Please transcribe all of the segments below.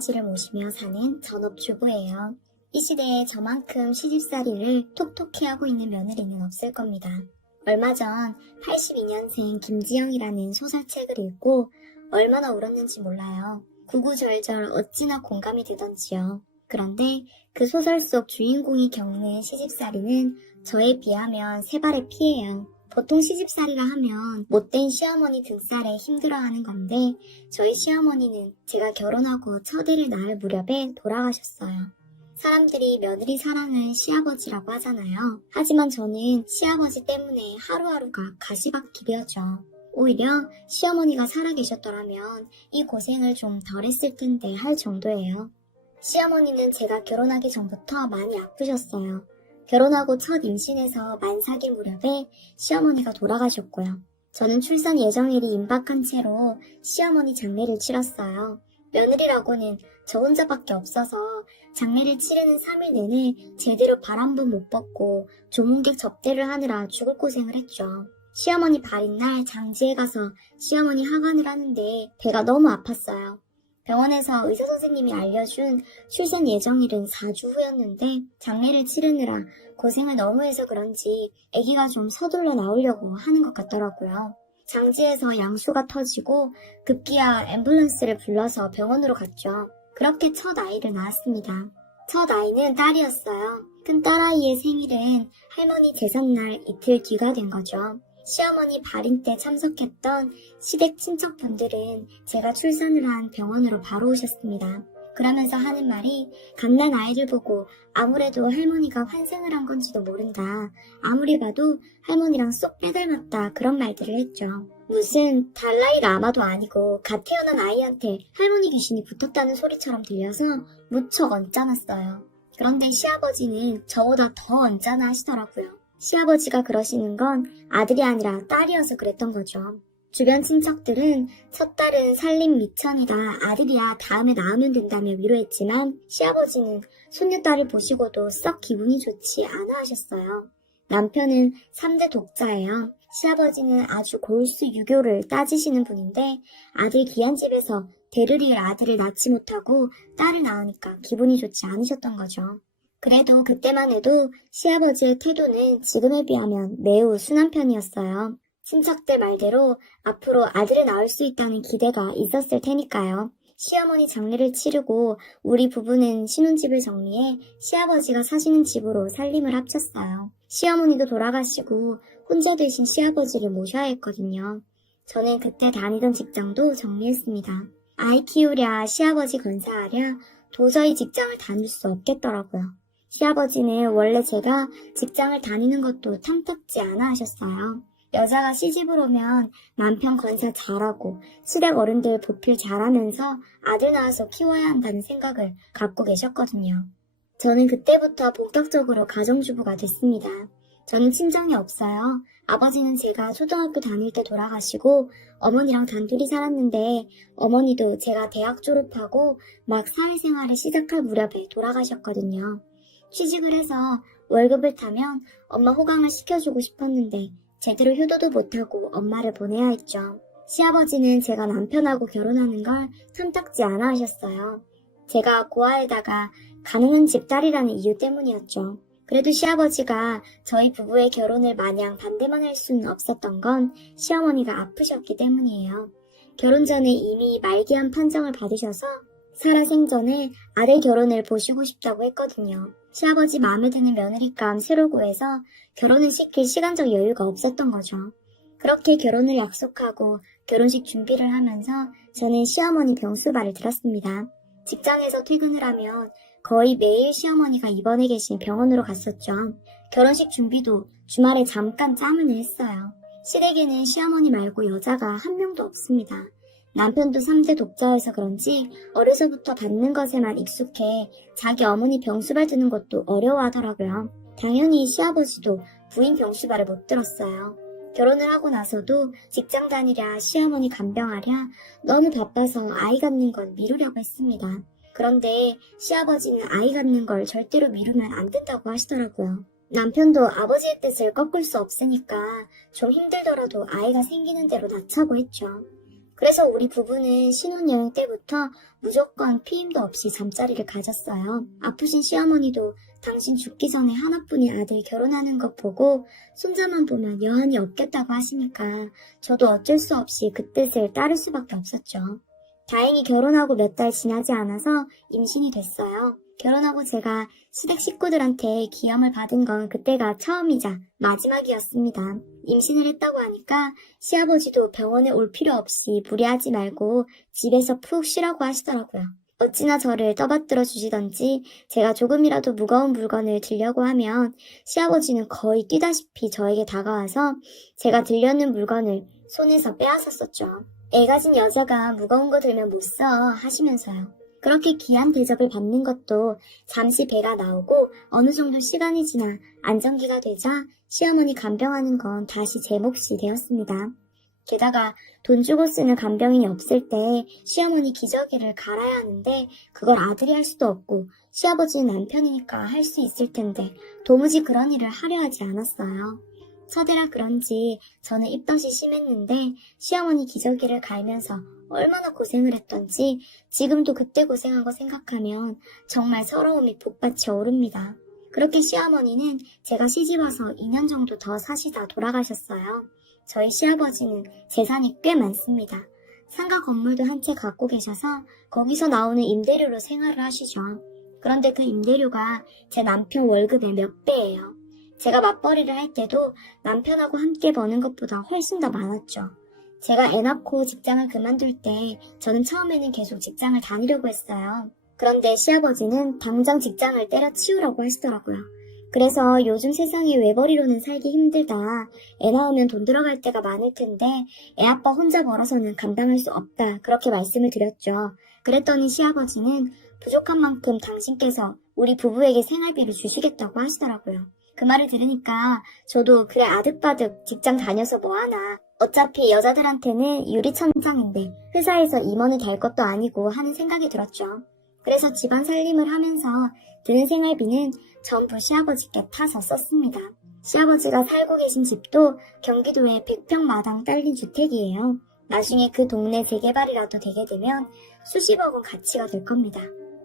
시를 모시며 사는 전업주부예요. 이 시대에 저만큼 시집살이를 톡톡히 하고 있는 며느리는 없을 겁니다. 얼마 전 82년생 김지영이라는 소설책을 읽고 얼마나 울었는지 몰라요. 구구절절 어찌나 공감이 되던지요. 그런데 그 소설 속 주인공이 겪는 시집살이는 저에 비하면 세 발의 피예요. 보통 시집살이라 하면 못된 시어머니 등살에 힘들어하는 건데 저희 시어머니는 제가 결혼하고 첫 애를 낳을 무렵에 돌아가셨어요. 사람들이 며느리 사랑은 시아버지라고 하잖아요. 하지만 저는 시아버지 때문에 하루하루가 가시밭길이었죠. 오히려 시어머니가 살아계셨더라면 이 고생을 좀 덜 했을 텐데 할 정도예요. 시어머니는 제가 결혼하기 전부터 많이 아프셨어요. 결혼하고 첫 임신에서 만삭일 무렵에 시어머니가 돌아가셨고요. 저는 출산 예정일이 임박한 채로 시어머니 장례를 치렀어요. 며느리라고는 저 혼자밖에 없어서 장례를 치르는 3일 내내 제대로 발 한 번 못 뻗고 조문객 접대를 하느라 죽을 고생을 했죠. 시어머니 발인날 장지에 가서 시어머니 하관을 하는데 배가 너무 아팠어요. 병원에서 의사 선생님이 알려준 출산 예정일은 4주 후였는데 장례를 치르느라 고생을 너무 해서 그런지 아기가 좀 서둘러 나오려고 하는 것 같더라고요. 장지에서 양수가 터지고 급기야 앰뷸런스를 불러서 병원으로 갔죠. 그렇게 첫 아이를 낳았습니다. 첫 아이는 딸이었어요. 큰 딸아이의 생일은 할머니 제삿날 이틀 뒤가 된 거죠. 시어머니 발인 때 참석했던 시댁 친척분들은 제가 출산을 한 병원으로 바로 오셨습니다. 그러면서 하는 말이 갓난 아이를 보고 아무래도 할머니가 환생을 한 건지도 모른다. 아무리 봐도 할머니랑 쏙 빼닮았다. 그런 말들을 했죠. 무슨 달라이 라마도 아니고 갓 태어난 아이한테 할머니 귀신이 붙었다는 소리처럼 들려서 무척 언짢았어요. 그런데 시아버지는 저보다 더 언짢아 하시더라고요. 시아버지가 그러시는 건 아들이 아니라 딸이어서 그랬던 거죠. 주변 친척들은 첫 딸은 살림 미천이다, 아들이야 다음에 낳으면 된다며 위로했지만 시아버지는 손녀딸을 보시고도 썩 기분이 좋지 않아 하셨어요. 남편은 3대 독자예요. 시아버지는 아주 골수 유교를 따지시는 분인데 아들 귀한 집에서 대를 이을 아들을 낳지 못하고 딸을 낳으니까 기분이 좋지 않으셨던 거죠. 그래도 그때만 해도 시아버지의 태도는 지금에 비하면 매우 순한 편이었어요. 친척들 말대로 앞으로 아들을 낳을 수 있다는 기대가 있었을 테니까요. 시어머니 장례를 치르고 우리 부부는 신혼집을 정리해 시아버지가 사시는 집으로 살림을 합쳤어요. 시어머니도 돌아가시고 혼자 되신 시아버지를 모셔야 했거든요. 저는 그때 다니던 직장도 정리했습니다. 아이 키우랴 시아버지 건사하랴 도저히 직장을 다닐 수 없겠더라고요. 시아버지는 원래 제가 직장을 다니는 것도 탐탁지 않아 하셨어요. 여자가 시집을 오면 남편 건사 잘하고 시댁 어른들 보필 잘하면서 아들 낳아서 키워야 한다는 생각을 갖고 계셨거든요. 저는 그때부터 본격적으로 가정주부가 됐습니다. 저는 친정이 없어요. 아버지는 제가 초등학교 다닐 때 돌아가시고 어머니랑 단둘이 살았는데 어머니도 제가 대학 졸업하고 막 사회생활을 시작할 무렵에 돌아가셨거든요. 취직을 해서 월급을 타면 엄마 호강을 시켜주고 싶었는데 제대로 효도도 못하고 엄마를 보내야 했죠. 시아버지는 제가 남편하고 결혼하는 걸 탐탁지 않아 하셨어요. 제가 고아에다가 가능한 집딸이라는 이유 때문이었죠. 그래도 시아버지가 저희 부부의 결혼을 마냥 반대만 할 수는 없었던 건 시어머니가 아프셨기 때문이에요. 결혼 전에 이미 말기암 판정을 받으셔서 살아생전에 아들 결혼을 보시고 싶다고 했거든요. 시아버지 마음에 드는 며느리감 새로 구해서 결혼을 시킬 시간적 여유가 없었던 거죠. 그렇게 결혼을 약속하고 결혼식 준비를 하면서 저는 시어머니 병수발을 들었습니다. 직장에서 퇴근을 하면 거의 매일 시어머니가 입원해 계신 병원으로 갔었죠. 결혼식 준비도 주말에 잠깐 짬을 냈어요. 시댁에는 시어머니 말고 여자가 한 명도 없습니다. 남편도 3대 독자여서 그런지 어려서부터 받는 것에만 익숙해 자기 어머니 병수발 드는 것도 어려워하더라고요. 당연히 시아버지도 부인 병수발을 못 들었어요. 결혼을 하고 나서도 직장 다니랴 시어머니 간병하랴 너무 바빠서 아이 갖는 건 미루려고 했습니다. 그런데 시아버지는 아이 갖는 걸 절대로 미루면 안 된다고 하시더라고요. 남편도 아버지의 뜻을 꺾을 수 없으니까 좀 힘들더라도 아이가 생기는 대로 낳자고 했죠. 그래서 우리 부부는 신혼여행 때부터 무조건 피임도 없이 잠자리를 가졌어요. 아프신 시어머니도 당신 죽기 전에 하나뿐인 아들 결혼하는 것 보고 손자만 보면 여한이 없겠다고 하시니까 저도 어쩔 수 없이 그 뜻을 따를 수밖에 없었죠. 다행히 결혼하고 몇 달 지나지 않아서 임신이 됐어요. 결혼하고 제가 시댁 식구들한테 기염을 받은 건 그때가 처음이자 마지막이었습니다. 임신을 했다고 하니까 시아버지도 병원에 올 필요 없이 무리하지 말고 집에서 푹 쉬라고 하시더라고요. 어찌나 저를 떠받들어 주시던지 제가 조금이라도 무거운 물건을 들려고 하면 시아버지는 거의 뛰다시피 저에게 다가와서 제가 들려는 물건을 손에서 빼앗았었죠. 애 가진 여자가 무거운 거 들면 못 써 하시면서요. 그렇게 귀한 대접을 받는 것도 잠시 배가 나오고 어느 정도 시간이 지나 안정기가 되자 시어머니 간병하는 건 다시 제 몫이 되었습니다. 게다가 돈 주고 쓰는 간병인이 없을 때 시어머니 기저귀를 갈아야 하는데 그걸 아들이 할 수도 없고 시아버지는 남편이니까 할 수 있을 텐데 도무지 그런 일을 하려 하지 않았어요. 첫애라 그런지 저는 입덧이 심했는데 시어머니 기저귀를 갈면서 얼마나 고생을 했던지 지금도 그때 고생한 거 생각하면 정말 서러움이 복받쳐 오릅니다. 그렇게 시어머니는 제가 시집와서 2년 정도 더 사시다 돌아가셨어요. 저희 시아버지는 재산이 꽤 많습니다. 상가 건물도 한 채 갖고 계셔서 거기서 나오는 임대료로 생활을 하시죠. 그런데 그 임대료가 제 남편 월급의 몇 배예요. 제가 맞벌이를 할 때도 남편하고 함께 버는 것보다 훨씬 더 많았죠. 제가 애 낳고 직장을 그만둘 때 저는 처음에는 계속 직장을 다니려고 했어요. 그런데 시아버지는 당장 직장을 때려치우라고 하시더라고요. 그래서 요즘 세상에 외벌이로는 살기 힘들다. 애 낳으면 돈 들어갈 때가 많을 텐데 애 아빠 혼자 벌어서는 감당할 수 없다. 그렇게 말씀을 드렸죠. 그랬더니 시아버지는 부족한 만큼 당신께서 우리 부부에게 생활비를 주시겠다고 하시더라고요. 그 말을 들으니까 저도 그래 아득바득 직장 다녀서 뭐하나. 어차피 여자들한테는 유리천장인데 회사에서 임원이 될 것도 아니고 하는 생각이 들었죠. 그래서 집안 살림을 하면서 드는 생활비는 전부 시아버지께 타서 썼습니다. 시아버지가 살고 계신 집도 경기도의 100평 마당 딸린 주택이에요. 나중에 그 동네 재개발이라도 되게 되면 수십억 원 가치가 될 겁니다.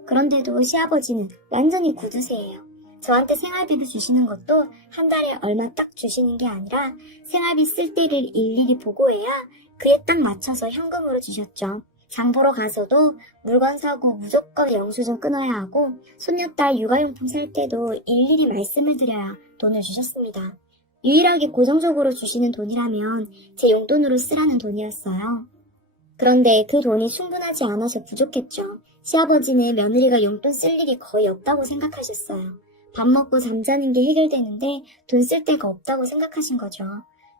그런데도 시아버지는 완전히 구두쇠예요. 저한테 생활비를 주시는 것도 한 달에 얼마 딱 주시는 게 아니라 생활비 쓸 때를 일일이 보고해야 그에 딱 맞춰서 현금으로 주셨죠. 장 보러 가서도 물건 사고 무조건 영수증 끊어야 하고 손녀딸 육아용품 살 때도 일일이 말씀을 드려야 돈을 주셨습니다. 유일하게 고정적으로 주시는 돈이라면 제 용돈으로 쓰라는 돈이었어요. 그런데 그 돈이 충분하지 않아서 부족했죠. 시아버지는 며느리가 용돈 쓸 일이 거의 없다고 생각하셨어요. 밥 먹고 잠자는 게 해결되는데 돈 쓸 데가 없다고 생각하신 거죠.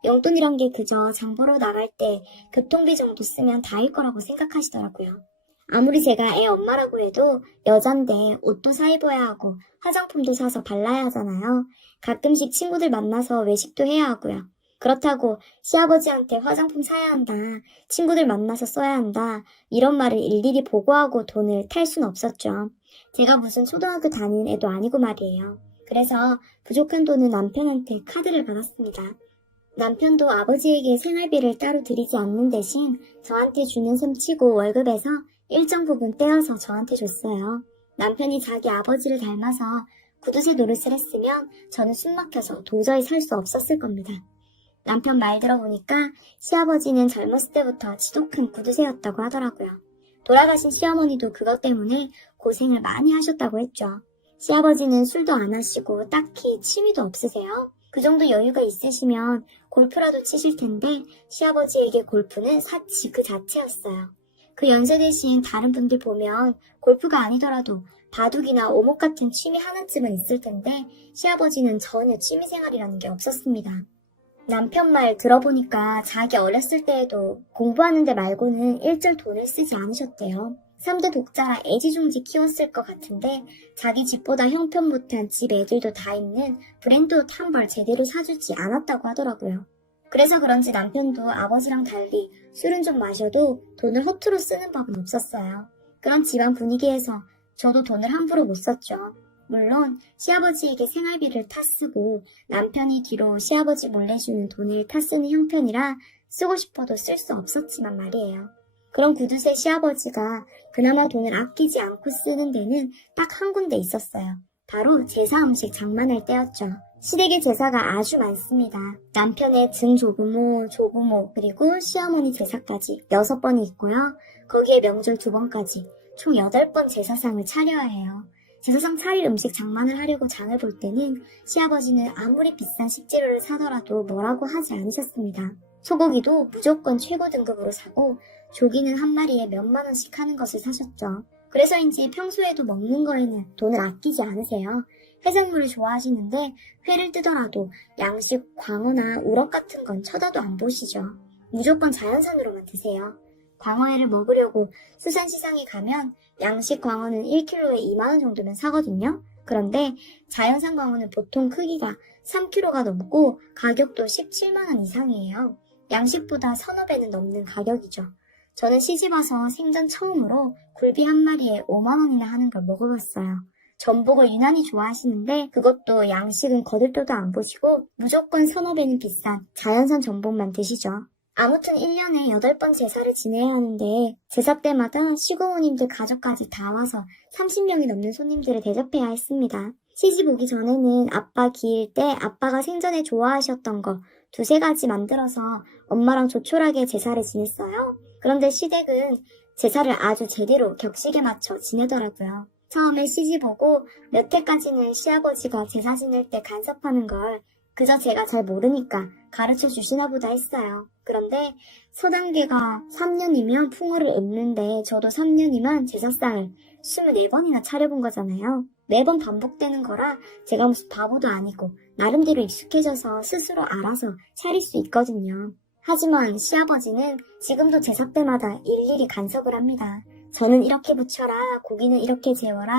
용돈이란 게 그저 장 보러 나갈 때 교통비 정도 쓰면 다일 거라고 생각하시더라고요. 아무리 제가 애 엄마라고 해도 여잔데 옷도 사 입어야 하고 화장품도 사서 발라야 하잖아요. 가끔씩 친구들 만나서 외식도 해야 하고요. 그렇다고 시아버지한테 화장품 사야 한다, 친구들 만나서 써야 한다 이런 말을 일일이 보고하고 돈을 탈 순 없었죠. 제가 무슨 초등학교 다니는 애도 아니고 말이에요. 그래서 부족한 돈은 남편한테 카드를 받았습니다. 남편도 아버지에게 생활비를 따로 드리지 않는 대신 저한테 주는 셈 치고 월급에서 일정 부분 떼어서 저한테 줬어요. 남편이 자기 아버지를 닮아서 구두쇠 노릇을 했으면 저는 숨막혀서 도저히 살 수 없었을 겁니다. 남편 말 들어보니까 시아버지는 젊었을 때부터 지독한 구두쇠였다고 하더라고요. 돌아가신 시어머니도 그것 때문에 고생을 많이 하셨다고 했죠. 시아버지는 술도 안 하시고 딱히 취미도 없으세요? 그 정도 여유가 있으시면 골프라도 치실 텐데 시아버지에게 골프는 사치 그 자체였어요. 그 연세 대신 다른 분들 보면 골프가 아니더라도 바둑이나 오목 같은 취미 하나쯤은 있을 텐데 시아버지는 전혀 취미생활이라는 게 없었습니다. 남편 말 들어보니까 자기 어렸을 때에도 공부하는 데 말고는 일절 돈을 쓰지 않으셨대요. 3대 독자라 애지중지 키웠을 것 같은데 자기 집보다 형편 못한 집 애들도 다 있는 브랜드 옷 한 벌 제대로 사주지 않았다고 하더라고요. 그래서 그런지 남편도 아버지랑 달리 술은 좀 마셔도 돈을 허투루 쓰는 법은 없었어요. 그런 집안 분위기에서 저도 돈을 함부로 못 썼죠. 물론 시아버지에게 생활비를 타쓰고 남편이 뒤로 시아버지 몰래 주는 돈을 타쓰는 형편이라 쓰고 싶어도 쓸 수 없었지만 말이에요. 그런 구두쇠 시아버지가 그나마 돈을 아끼지 않고 쓰는 데는 딱 한 군데 있었어요. 바로 제사 음식 장만할 때였죠. 시댁의 제사가 아주 많습니다. 남편의 증조부모, 조부모, 그리고 시어머니 제사까지 6번이 있고요. 거기에 명절 2번까지 총 8번 제사상을 차려야 해요. 제사상 차릴 음식 장만을 하려고 장을 볼 때는 시아버지는 아무리 비싼 식재료를 사더라도 뭐라고 하지 않으셨습니다. 소고기도 무조건 최고 등급으로 사고 조기는 한 마리에 몇만 원씩 하는 것을 사셨죠. 그래서인지 평소에도 먹는 거에는 돈을 아끼지 않으세요. 해산물을 좋아하시는데 회를 뜨더라도 양식, 광어나 우럭 같은 건 쳐다도 안 보시죠. 무조건 자연산으로만 드세요. 광어회를 먹으려고 수산시장에 가면 양식 광어는 1kg에 2만원 정도면 사거든요. 그런데 자연산 광어는 보통 크기가 3kg가 넘고 가격도 17만원 이상이에요. 양식보다 서너 배는 넘는 가격이죠. 저는 시집와서 생전 처음으로 굴비 한 마리에 5만원이나 하는 걸 먹어봤어요. 전복을 유난히 좋아하시는데 그것도 양식은 거들떠도 안 보시고 무조건 서너 배는 비싼 자연산 전복만 드시죠. 아무튼 1년에 8번 제사를 지내야 하는데 제사 때마다 시고모님들 가족까지 다 와서 30명이 넘는 손님들을 대접해야 했습니다. 시집 오기 전에는 아빠 기일 때 아빠가 생전에 좋아하셨던 거 2-3가지 만들어서 엄마랑 조촐하게 제사를 지냈어요. 그런데 시댁은 제사를 아주 제대로 격식에 맞춰 지내더라고요. 처음에 시집 오고 몇 해까지는 시아버지가 제사 지낼 때 간섭하는 걸 그저 제가 잘 모르니까 가르쳐 주시나 보다 했어요. 그런데 서당계가 3년이면 풍어를 읊는데 저도 3년이면 제사상을 24번이나 차려본 거잖아요. 매번 반복되는 거라 제가 무슨 바보도 아니고 나름대로 익숙해져서 스스로 알아서 차릴 수 있거든요. 하지만 시아버지는 지금도 제사 때마다 일일이 간섭을 합니다. 저는 이렇게 부쳐라, 고기는 이렇게 재워라,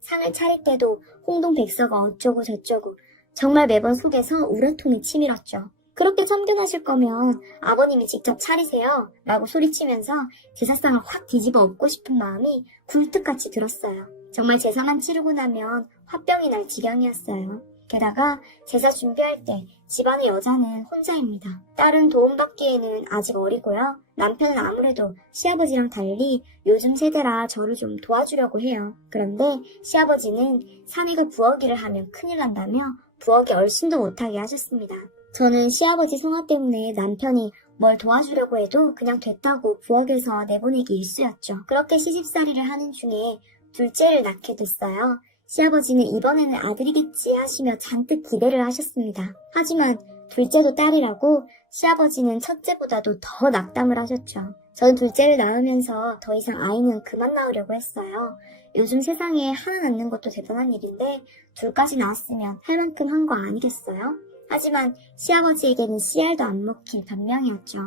상을 차릴 때도 홍동백서가 어쩌고 저쩌고 정말 매번 속에서 우라통이 치밀었죠. 그렇게 참견하실 거면 아버님이 직접 차리세요 라고 소리치면서 제사상을 확 뒤집어 엎고 싶은 마음이 굴뚝같이 들었어요. 정말 제사만 치르고 나면 화병이 날 지경이었어요. 게다가 제사 준비할 때 집안의 여자는 혼자입니다. 딸은 도움받기에는 아직 어리고요. 남편은 아무래도 시아버지랑 달리 요즘 세대라 저를 좀 도와주려고 해요. 그런데 시아버지는 사위가 부엌일을 하면 큰일 난다며 부엌에 얼씬도 못하게 하셨습니다. 저는 시아버지 성화 때문에 남편이 뭘 도와주려고 해도 그냥 됐다고 부엌에서 내보내기 일쑤였죠. 그렇게 시집살이를 하는 중에 둘째를 낳게 됐어요. 시아버지는 이번에는 아들이겠지 하시며 잔뜩 기대를 하셨습니다. 하지만 둘째도 딸이라고 시아버지는 첫째보다도 더 낙담을 하셨죠. 저는 둘째를 낳으면서 더 이상 아이는 그만 낳으려고 했어요. 요즘 세상에 하나 낳는 것도 대단한 일인데 둘까지 낳았으면 할 만큼 한 거 아니겠어요? 하지만 시아버지에게는 씨알도 안 먹힐 변명이었죠.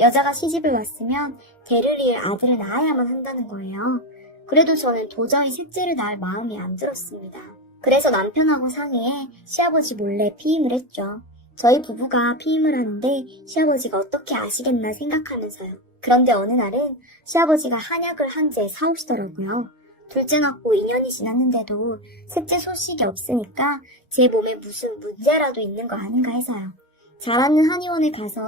여자가 시집을 왔으면 대를 이을 아들을 낳아야만 한다는 거예요. 그래도 저는 도저히 셋째를 낳을 마음이 안 들었습니다. 그래서 남편하고 상의해 시아버지 몰래 피임을 했죠. 저희 부부가 피임을 하는데 시아버지가 어떻게 아시겠나 생각하면서요. 그런데 어느 날은 시아버지가 한약을 한 재 사오시더라고요. 둘째 낳고 2년이 지났는데도 셋째 소식이 없으니까 제 몸에 무슨 문제라도 있는 거 아닌가 해서요. 잘 않는 한의원에 가서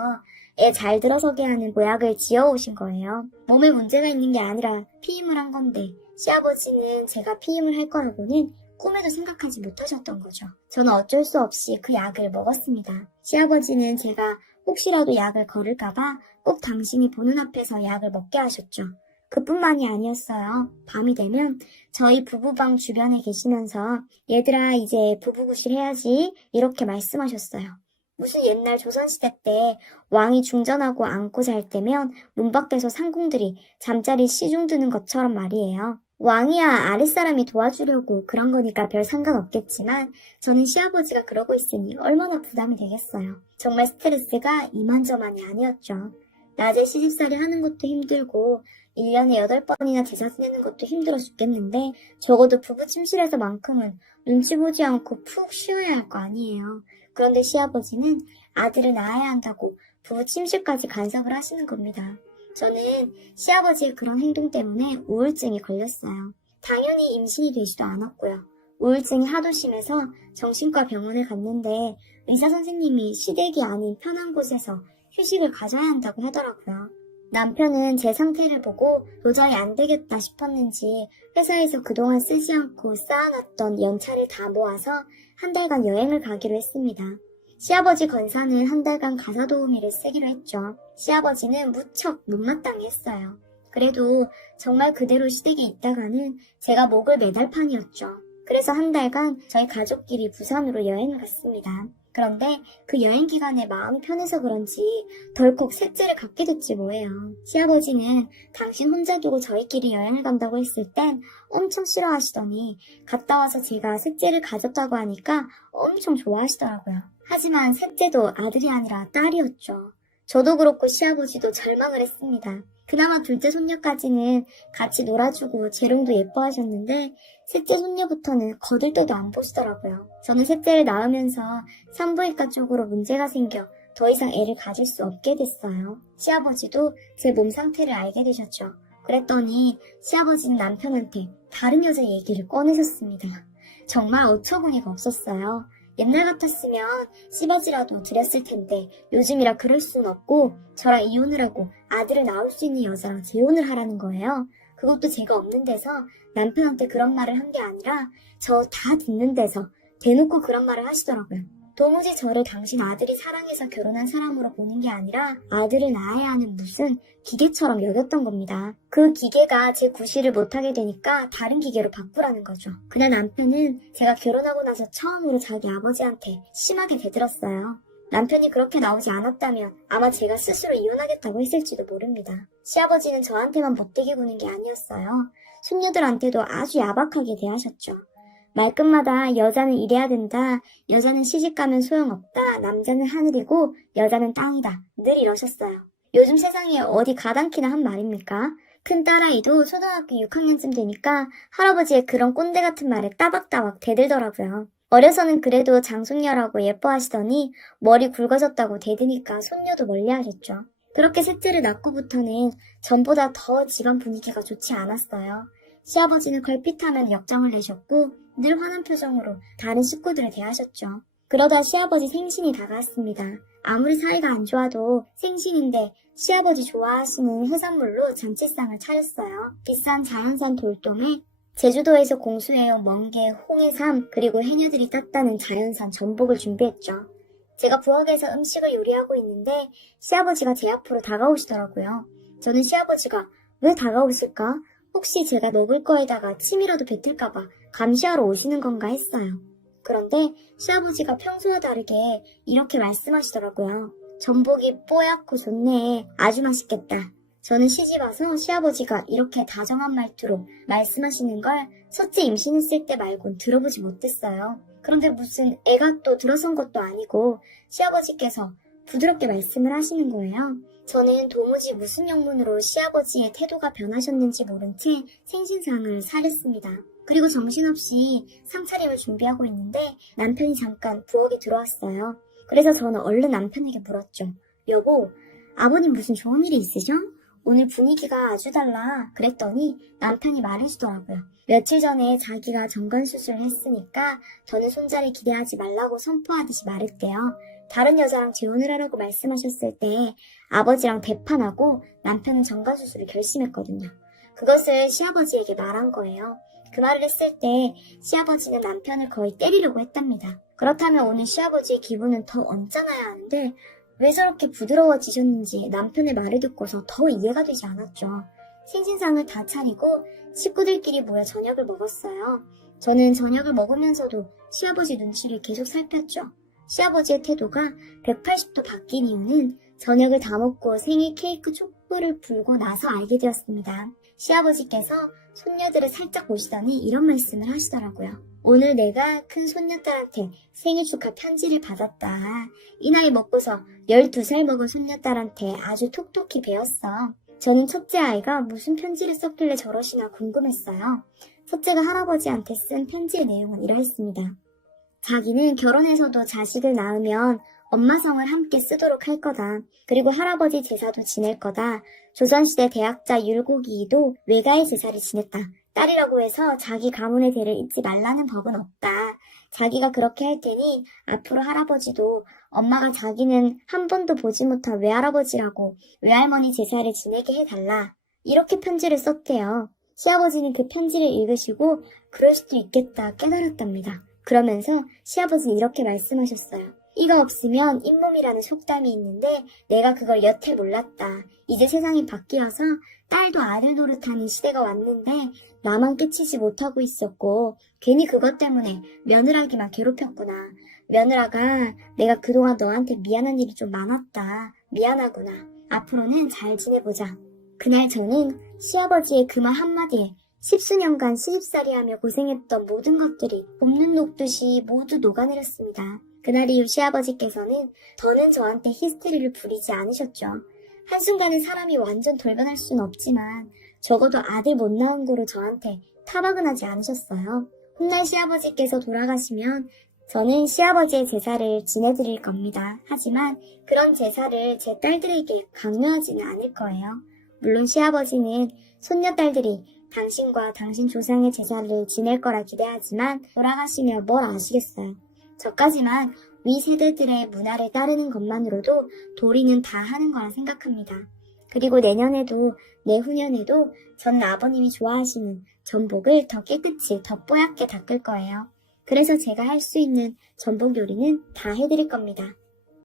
애 잘 들어서게 하는 모약을 지어오신 거예요. 몸에 문제가 있는 게 아니라 피임을 한 건데 시아버지는 제가 피임을 할 거라고는 꿈에도 생각하지 못하셨던 거죠. 저는 어쩔 수 없이 그 약을 먹었습니다. 시아버지는 제가 혹시라도 약을 거를까봐 꼭 당신이 보는 앞에서 약을 먹게 하셨죠. 그뿐만이 아니었어요. 밤이 되면 저희 부부방 주변에 계시면서 얘들아 이제 부부구실 해야지 이렇게 말씀하셨어요. 무슨 옛날 조선시대 때 왕이 중전하고 안고 잘 때면 문 밖에서 상궁들이 잠자리 시중 드는 것처럼 말이에요. 왕이야 아랫사람이 도와주려고 그런 거니까 별 상관없겠지만 저는 시아버지가 그러고 있으니 얼마나 부담이 되겠어요. 정말 스트레스가 이만저만이 아니었죠. 낮에 시집살이 하는 것도 힘들고 1년에 8번이나 제사 지내는 것도 힘들어 죽겠는데 적어도 부부 침실에서만큼은 눈치 보지 않고 푹 쉬어야 할 거 아니에요. 그런데 시아버지는 아들을 낳아야 한다고 부부 침실까지 간섭을 하시는 겁니다. 저는 시아버지의 그런 행동 때문에 우울증이 걸렸어요. 당연히 임신이 되지도 않았고요. 우울증이 하도 심해서 정신과 병원에 갔는데 의사 선생님이 시댁이 아닌 편한 곳에서 휴식을 가져야 한다고 하더라고요. 남편은 제 상태를 보고 도저히 안 되겠다 싶었는지 회사에서 그동안 쓰지 않고 쌓아놨던 연차를 다 모아서 한 달간 여행을 가기로 했습니다. 시아버지 건사는 한 달간 가사 도우미를 쓰기로 했죠. 시아버지는 무척 못마땅해 했어요. 그래도 정말 그대로 시댁에 있다가는 제가 목을 매달 판이었죠. 그래서 한 달간 저희 가족끼리 부산으로 여행을 갔습니다. 그런데 그 여행 기간에 마음이 편해서 그런지 덜컥 셋째를 갖게 됐지 뭐예요. 시아버지는 당신 혼자 두고 저희끼리 여행을 간다고 했을 땐 엄청 싫어하시더니 갔다 와서 제가 셋째를 가졌다고 하니까 엄청 좋아하시더라고요. 하지만 셋째도 아들이 아니라 딸이었죠. 저도 그렇고 시아버지도 절망을 했습니다. 그나마 둘째 손녀까지는 같이 놀아주고 재롱도 예뻐하셨는데 셋째 손녀부터는 거들떠도 안 보시더라고요. 저는 셋째를 낳으면서 산부인과 쪽으로 문제가 생겨 더 이상 애를 가질 수 없게 됐어요. 시아버지도 제 몸 상태를 알게 되셨죠. 그랬더니 시아버지는 남편한테 다른 여자 얘기를 꺼내셨습니다. 정말 어처구니가 없었어요. 옛날 같았으면 씨바지라도 드렸을 텐데 요즘이라 그럴 순 없고 저랑 이혼을 하고 아들을 낳을 수 있는 여자랑 재혼을 하라는 거예요. 그것도 제가 없는 데서 남편한테 그런 말을 한 게 아니라 저 다 듣는 데서 대놓고 그런 말을 하시더라고요. 도무지 저를 당신 아들이 사랑해서 결혼한 사람으로 보는 게 아니라 아들을 낳아야 하는 무슨 기계처럼 여겼던 겁니다. 그 기계가 제 구실을 못하게 되니까 다른 기계로 바꾸라는 거죠. 그날 남편은 제가 결혼하고 나서 처음으로 자기 아버지한테 심하게 대들었어요. 남편이 그렇게 나오지 않았다면 아마 제가 스스로 이혼하겠다고 했을지도 모릅니다. 시아버지는 저한테만 못되게 구는 게 아니었어요. 손녀들한테도 아주 야박하게 대하셨죠. 말끝마다 여자는 이래야 된다, 여자는 시집가면 소용없다, 남자는 하늘이고 여자는 땅이다 늘 이러셨어요. 요즘 세상에 어디 가당키나 한 말입니까? 큰 딸아이도 초등학교 6학년쯤 되니까 할아버지의 그런 꼰대 같은 말에 따박따박 대들더라고요. 어려서는 그래도 장손녀라고 예뻐하시더니 머리 굵어졌다고 대드니까 손녀도 멀리하셨죠. 그렇게 셋째를 낳고부터는 전보다 더 집안 분위기가 좋지 않았어요. 시아버지는 걸핏하면 역정을 내셨고 늘 화난 표정으로 다른 식구들을 대하셨죠. 그러다 시아버지 생신이 다가왔습니다. 아무리 사이가 안 좋아도 생신인데 시아버지 좋아하시는 해산물로 잔치상을 차렸어요. 비싼 자연산 돌돔에 제주도에서 공수해온 멍게, 홍해삼, 그리고 해녀들이 땄다는 자연산 전복을 준비했죠. 제가 부엌에서 음식을 요리하고 있는데 시아버지가 제 앞으로 다가오시더라고요. 저는 시아버지가 왜 다가오실까? 혹시 제가 먹을 거에다가 침이라도 뱉을까봐 감시하러 오시는 건가 했어요. 그런데 시아버지가 평소와 다르게 이렇게 말씀하시더라고요. 전복이 뽀얗고 좋네. 아주 맛있겠다. 저는 시집와서 시아버지가 이렇게 다정한 말투로 말씀하시는 걸 첫째 임신했을 때 말곤 들어보지 못했어요. 그런데 무슨 애가 또 들어선 것도 아니고 시아버지께서 부드럽게 말씀을 하시는 거예요. 저는 도무지 무슨 영문으로 시아버지의 태도가 변하셨는지 모른 채 생신상을 차렸습니다. 그리고 정신없이 상차림을 준비하고 있는데 남편이 잠깐 부엌에 들어왔어요. 그래서 저는 얼른 남편에게 물었죠. 여보, 아버님 무슨 좋은 일이 있으셔? 오늘 분위기가 아주 달라. 그랬더니 남편이 말해주더라고요. 며칠 전에 자기가 정관수술을 했으니까 저는 손자를 기대하지 말라고 선포하듯이 말했대요. 다른 여자랑 재혼을 하라고 말씀하셨을 때 아버지랑 대판하고 남편은 정관수술을 결심했거든요. 그것을 시아버지에게 말한 거예요. 그 말을 했을 때 시아버지는 남편을 거의 때리려고 했답니다. 그렇다면 오늘 시아버지의 기분은 더 언짢아야 하는데 왜 저렇게 부드러워지셨는지 남편의 말을 듣고서 더 이해가 되지 않았죠. 생신상을 다 차리고 식구들끼리 모여 저녁을 먹었어요. 저는 저녁을 먹으면서도 시아버지 눈치를 계속 살폈죠. 시아버지의 태도가 180도 바뀐 이유는 저녁을 다 먹고 생일 케이크 촛불을 불고 나서 알게 되었습니다. 시아버지께서 손녀들을 살짝 보시더니 이런 말씀을 하시더라고요. 오늘 내가 큰 손녀딸한테 생일 축하 편지를 받았다. 이 나이 먹고서 12살 먹은 손녀딸한테 아주 톡톡히 배웠어. 저는 첫째 아이가 무슨 편지를 썼길래 저러시나 궁금했어요. 첫째가 할아버지한테 쓴 편지의 내용은 이러했습니다. 자기는 결혼해서도 자식을 낳으면 엄마 성을 함께 쓰도록 할 거다. 그리고 할아버지 제사도 지낼 거다. 조선시대 대학자 율곡이도 외가의 제사를 지냈다. 딸이라고 해서 자기 가문의 대를 잊지 말라는 법은 없다. 자기가 그렇게 할 테니 앞으로 할아버지도 엄마가 자기는 한 번도 보지 못한 외할아버지라고 외할머니 제사를 지내게 해달라. 이렇게 편지를 썼대요. 시아버지는 그 편지를 읽으시고 그럴 수도 있겠다 깨달았답니다. 그러면서 시아버지는 이렇게 말씀하셨어요. 이가 없으면 잇몸이라는 속담이 있는데 내가 그걸 여태 몰랐다. 이제 세상이 바뀌어서 딸도 아들 노릇하는 시대가 왔는데 나만 깨치지 못하고 있었고 괜히 그것 때문에 며느라기만 괴롭혔구나. 며느라가 내가 그동안 너한테 미안한 일이 좀 많았다. 미안하구나. 앞으로는 잘 지내보자. 그날 저는 시아버지의 그 말 한마디에 십수년간 시집살이하며 고생했던 모든 것들이 봄눈 녹듯이 모두 녹아내렸습니다. 그날 이후 시아버지께서는 더는 저한테 히스테리를 부리지 않으셨죠. 한순간에 사람이 완전 돌변할 수는 없지만 적어도 아들 못 낳은 거로 저한테 타박은 하지 않으셨어요. 훗날 시아버지께서 돌아가시면 저는 시아버지의 제사를 지내드릴 겁니다. 하지만 그런 제사를 제 딸들에게 강요하지는 않을 거예요. 물론 시아버지는 손녀딸들이 당신과 당신 조상의 제사를 지낼 거라 기대하지만 돌아가시면 뭘 아시겠어요. 저까지만 위 세대들의 문화를 따르는 것만으로도 도리는 다 하는 거라 생각합니다. 그리고 내년에도 내후년에도 전 아버님이 좋아하시는 전복을 더 깨끗이 더 뽀얗게 닦을 거예요. 그래서 제가 할 수 있는 전복 요리는 다 해드릴 겁니다.